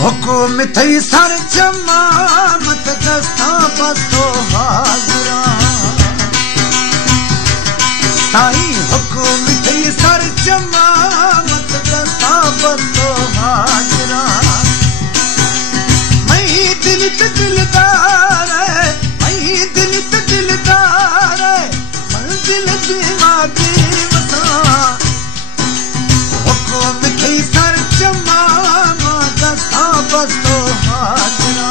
हुकुम थई सर जमा मत दस्ता बस्तो हाजरा साईं हुकुम थई सर जमा मत दस्ता बस्तो हाजरा मई दिल ते दिलदार है मई दिल ते दिलदार है मंजिल दिमागी वसा हुकुम थई सर जमा बस्तो हाजरा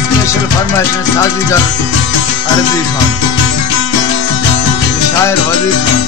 स्पेशल फरमाइश में साजीगर अरबी खान शायर वली खान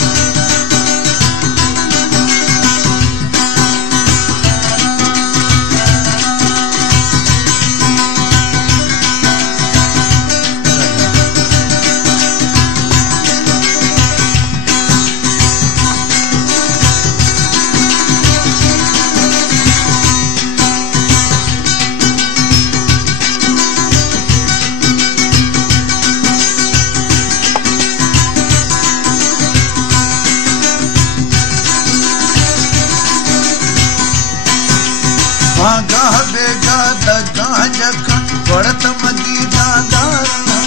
भागा बेगा दगा जखा बढ़त मदीना दारना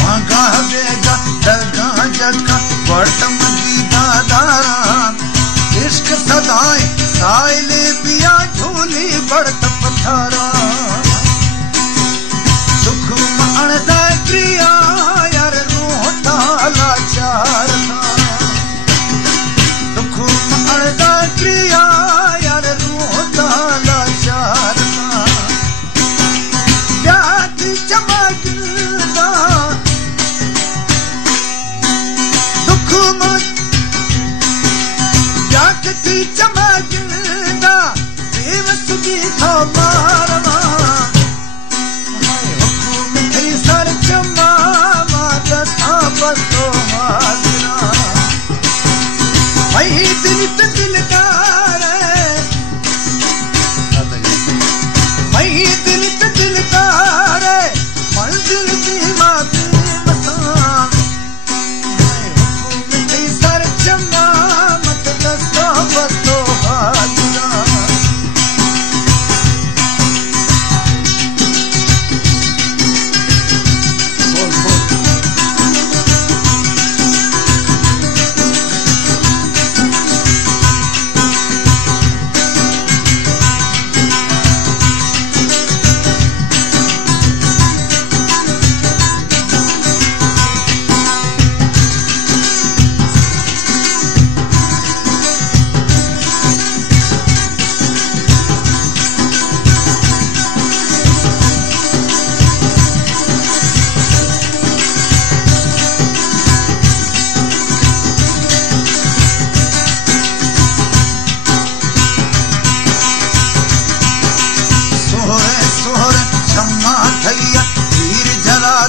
भागा बेगा दगा जखा बढ़त मदीना दारा इश्क सदाएं साइले पिया झूली बढ़त पथारा सुख माणदा प्रिया यार लाचार दुख माणदा प्रिया यार रोता लाचार ब्याह चमकदा दुख ब्याह चमकदा बेवस की था मारवा हुकुम थई सर जमा बस्तो हाजरा मई दिल ते दिलदार है मई दिल ते दिलदार है मंजिल दिमागी मसान हुकुम थई सर जमा मत दस्तो बस्तो हाजरा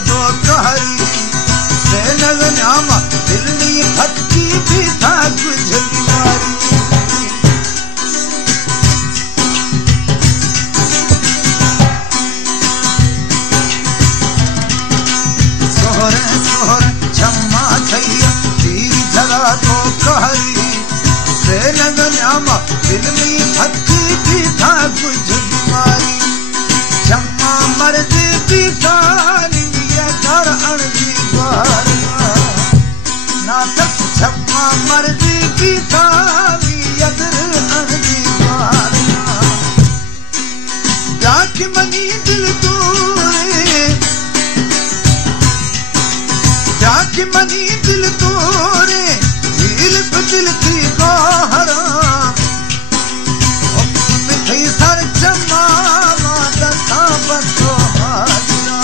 दो कहरी से नगनामा दिल नी थकी भी था कुछ बीमारी सोहरे सोहरे छम्मा थैया तीर जला दो कहरी से नगनामा दिल नी थकी भी था कुछ बीमारी छम्मा मर्जी भी थानी घर अणजी द्वार ना तस छप्पा मर्जी की थामी अदर अणजी द्वार जाके मनी दिल तोरे जाके मनी दिल तोरे दिल पे दिल की गोहरा हुक्म थई सर जमा दस्ता बस्तो हाजरा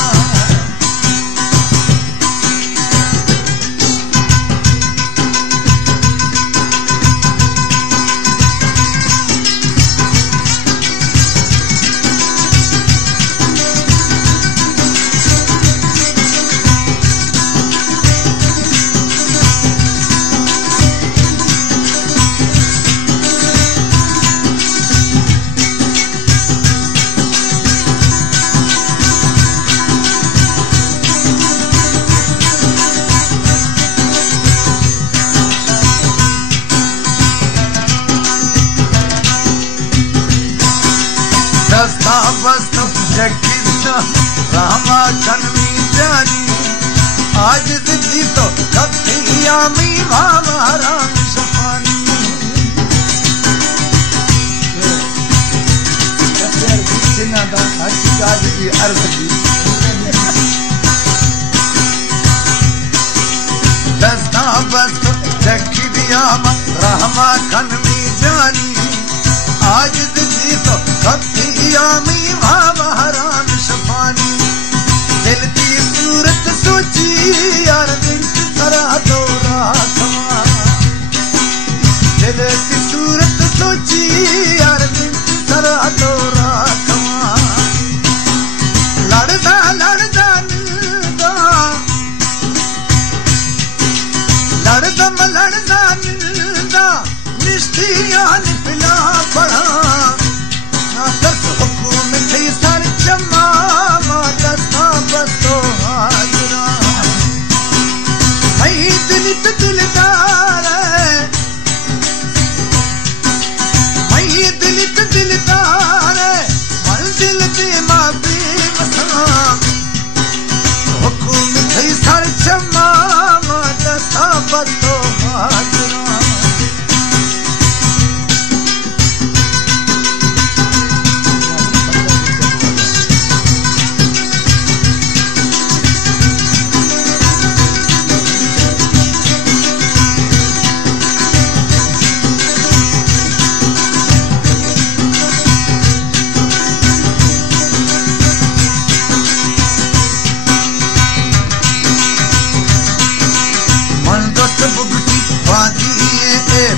बस्तो जगिसा रामा कनवी जानी आज जी तो कथिया मी भावा राम सफानी दा हकीकत की अर्ज की दस्ता बस्त जगिया रामा कनवी जानी आज जी तो कथिया मी भावा राम सफानी दिल की सूरत सोची यार दिल तरह तो राखवा दिल की सूरत सोची यार दिल तरह तो राखवा लड़दा लड़दा मिलदा लड़दा मिलदा निष्ठिया निपला पड़ा ना दस हुकुम थी सर जमा दस्ता बस्तो हाजरा मई दिल दिलदार मई दिल दिलदार मन दिल दे माफी मसा हुकुम थी सर जमा दस्ता बस्तो हाजरा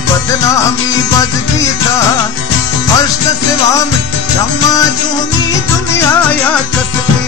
बदनामी बदगी था अर्श का सिवा में जमा तुम्ही दुनिया या कसबे